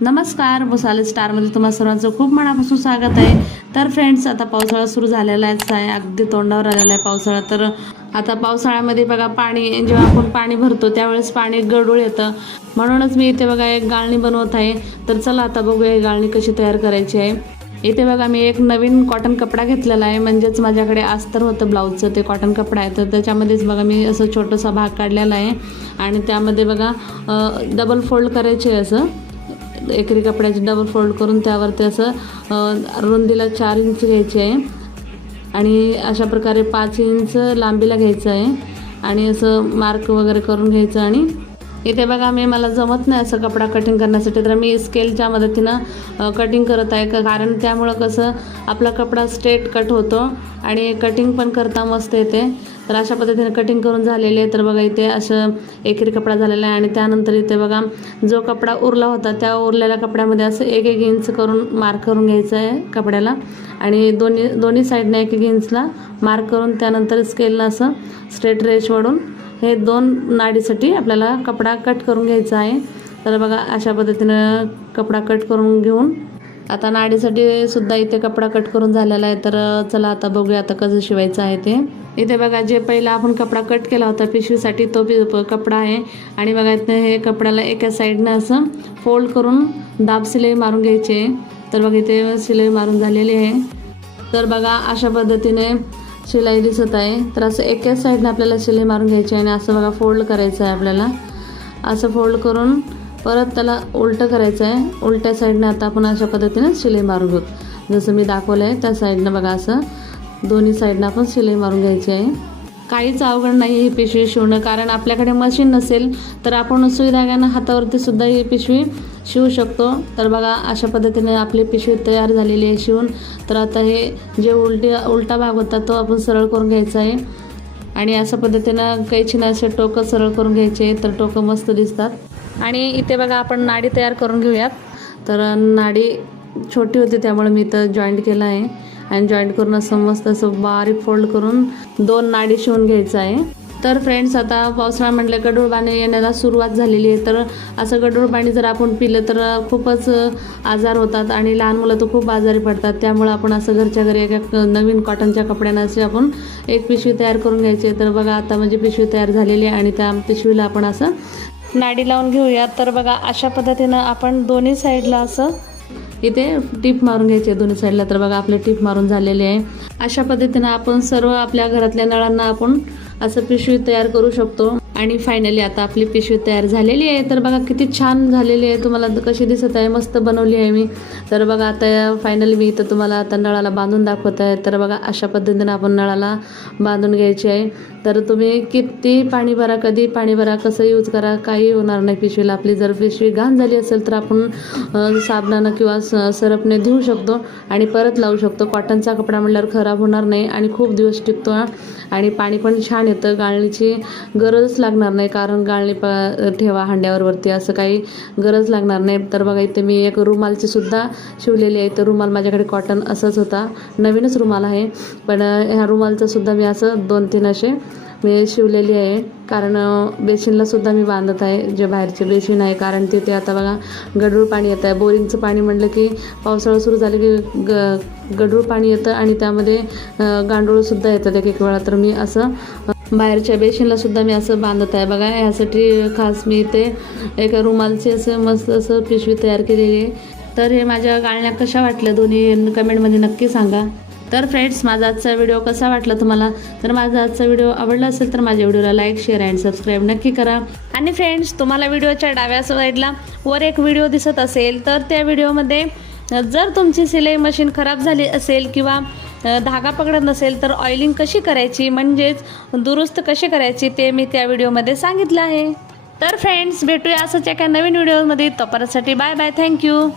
नमस्कार मसाले स्टारमध्ये तुम्हा सर्वांचं खूप मनापासून स्वागत आहे. तर फ्रेंड्स आता पावसाळा सुरू झालेलाच आहे. अगदी तोंडावर आलेला आहे पावसाळा. तर आता पावसाळ्यामध्ये बघा पाणी जेव्हा आपण पाणी भरतो त्यावेळेस पाणी गडूळ येतं. म्हणूनच मी इथे बघा एक गाळणी बनवत आहे. तर चला आता बघूया ही गाळणी कशी तयार करायची आहे. इथे बघा मी एक नवीन कॉटन कपडा घेतलेला आहे. म्हणजेच माझ्याकडे अस्तर होतं ब्लाऊजचं ते कॉटन कपडा आहे. तर त्याच्यामध्येच बघा मी असं छोटंसा भाग काढलेला आहे. आणि त्यामध्ये बघा डबल फोल्ड करायचे आहे असं. एकरी कपड्याचे डबल फोल्ड करून त्यावरती असं रुंदीला चार इंच घ्यायची आहे. आणि अशा प्रकारे पाच इंच लांबीला घ्यायचं आहे. आणि असं मार्क वगैरे करून घ्यायचं आणि इथे बघा मी मला जमत नाही असं कपडा कटिंग करण्यासाठी. तर मी स्केलच्या मदतीनं कटिंग करत आहे. का कारण त्यामुळं कसं आपला कपडा स्ट्रेट कट होतो आणि कटिंग पण करता मस्त येते. तर अशा पद्धतीने कटिंग करून झालेली आहे तर बघा इथे असं एकेरी कपडा झालेला आहे. आणि त्यानंतर इथे बघा जो कपडा उरला होता त्या उरलेल्या कपड्यामध्ये असं एक एक इंच करून मार्क करून घ्यायचं आहे कपड्याला. आणि दोन्ही दोन्ही साईडने एक एक इंचला मार्क करून त्यानंतर स्केलनं असं स्ट्रेट रेश वाढून हे दोन नाडीसाठी आपल्याला कपडा कट करून घ्यायचा आहे. तर बघा अशा पद्धतीनं कपडा कट करून घेऊन. आता नाडीसाठी सुद्धा इथे कपडा कट करून झालेला आहे. तर चला आता बघूया आता कसं शिवायचं आहे ते. इथे बघा जे पहिला आपण कपडा कट केला होता पिशवीसाठी तो पि प- कपडा आहे. आणि बघा इथे हे कपड्याला एका साईडनं असं फोल्ड करून दाब सिलाई मारून घ्यायची आहे. तर बघा इथे सिलाई मारून झालेली आहे. तर बघा अशा पद्धतीने शिलाई दिसत आहे. तर असं एकाच साईडने आपल्याला शिलाई मारून घ्यायची आहे आणि असं बघा फोल्ड करायचं आहे आपल्याला. असं फोल्ड करून परत त्याला उलटं करायचं आहे. उलट्या साईडनं आता आपण अशा पद्धतीने शिलाई मारून घेऊ. जसं मी दाखवलं आहे त्या साईडनं बघा असं. दोन्ही साईडनं आपण शिलाई मारून घ्यायची आहे. काहीच अवघड नाही ही पिशवी शिवणं. कारण आपल्याकडे मशीन नसेल तर आपण सुई धाग्यानं हातावरती सुद्धा ही पिशवी शिवू शकतो. तर बघा अशा पद्धतीने आपली पिशवी तयार झालेली आहे शिवून. तर आता हे जे उलटी उलटा भाग होता तो आपण सरळ करून घ्यायचा आहे. आणि अशा पद्धतीनं कैची असे टोकं सरळ करून घ्यायचे तर टोकं मस्त दिसतात. आणि इथे बघा आपण नाडी तयार करून घेऊयात. तर नाडी छोटी होती त्यामुळे मी इथं जॉईंट केलं आहे. आणि जॉईंट करून असं मस्त असं बारीक फोल्ड करून दोन नाडी शिवून घ्यायचं आहे. तर फ्रेंड्स आता पावसाळा म्हटलं गडूळ पाणी येण्याला सुरुवात झालेली आहे. तर असं गडूळ पाणी जर आपण पिलं तर खूपच आजार होतात आणि लहान मुलं तर खूप आजारी पडतात. त्यामुळं आपण असं घरच्या घरी एका नवीन कॉटनच्या कपड्यानं असे आपण एक पिशवी तयार करून घ्यायची आहे. तर बघा आता म्हणजे पिशवी तयार झालेली आहे आणि त्या पिशवीला आपण असं नाडी लावून घेऊया. तर बघा अशा पद्धतीनं आपण दोन्ही साईडला असं इथे टीप मारून घ्यायची आहे दोन्ही साईडला. तर बघा आपले टीप मारून झालेले आहे. अशा पद्धतीनं आपण सर्व आपल्या घरातल्या नळांना आपण असं पिशवी तयार करू शकतो. आणि फायनली आता आपली पिशवी तयार झालेली आहे. तर बघा किती छान झालेली आहे. तुम्हाला कशी दिसत आहे? मस्त बनवली आहे मी. तर बघा आता फायनली मी इथं तुम्हाला आता नळाला बांधून दाखवत आहे. तर बघा अशा पद्धतीनं आपण नळाला बांधून घ्यायची आहे. तर तुम्ही किती पाणी भरा कधी पाणी भरा कसं यूज करा काही होणार नाही पिशवीला. आपली जर पिशवी घाण झाली असेल तर आपण साबणानं किंवा स सरपने धुवू शकतो आणि परत लावू शकतो. कॉटनचा कपडा म्हटल्यावर खराब होणार नाही आणि खूप दिवस टिकतो आणि पाणी पण छान येतं. गाळणीची गरजच लागणार नाही कारण गाळणी प ठेवा हांड्यावरवरती असं काही गरज लागणार नाही. तर बघा इथे मी एक रुमालची सुद्धा शिवलेली आहे. तर रुमाल माझ्याकडे कॉटन असंच होता. नवीनच रुमाल आहे. पण ह्या रुमालचं सुद्धा मी असं दोन तीन असे मी शिवलेली आहे. कारण बेसिनलासुद्धा मी बांधत आहे जे बाहेरचे बेसिन आहे. कारण तिथे आता बघा गढूळ पाणी येतं आहे बोरिंगचं पाणी म्हटलं की पावसाळा सुरू झालं की ग गढूळ पाणी येतं आणि त्यामध्ये गांडूळसुद्धा येतात एक एक वेळा. तर मी असं बाहेरच्या बेसिनलासुद्धा मी असं बांधत आहे. बघा यासाठी खास मी इथे एका रुमालचे असं मस्त असं पिशवी तयार केलेली आहे. तर हे माझ्या गाळण्या कशा वाटल्या दोन्ही? कमेंटमध्ये नक्की सांगा. तर फ्रेंड्स माझा आजचा व्हिडिओ कसा वाटला तुम्हाला? तर माझा आजचा व्हिडिओ आवडला असेल तर माझ्या व्हिडिओला लाईक शेअर अँड सबस्क्राईब नक्की करा. आणि फ्रेंड्स तुम्हाला व्हिडिओच्या डाव्या साईडला वर एक व्हिडिओ दिसत असेल तर त्या व्हिडिओमध्ये जर तुमची सिलाई मशीन खराब झाली असेल किंवा धागा पकडत नसेल तर ऑइलिंग कशी करायची म्हणजेच दुरुस्त कशी करायची ते मी त्या व्हिडिओमध्ये सांगितलं आहे. तर फ्रेंड्स भेटूया असंच एका नवीन व्हिडिओमध्ये तोपर्यंतसाठी बाय बाय थँक्यू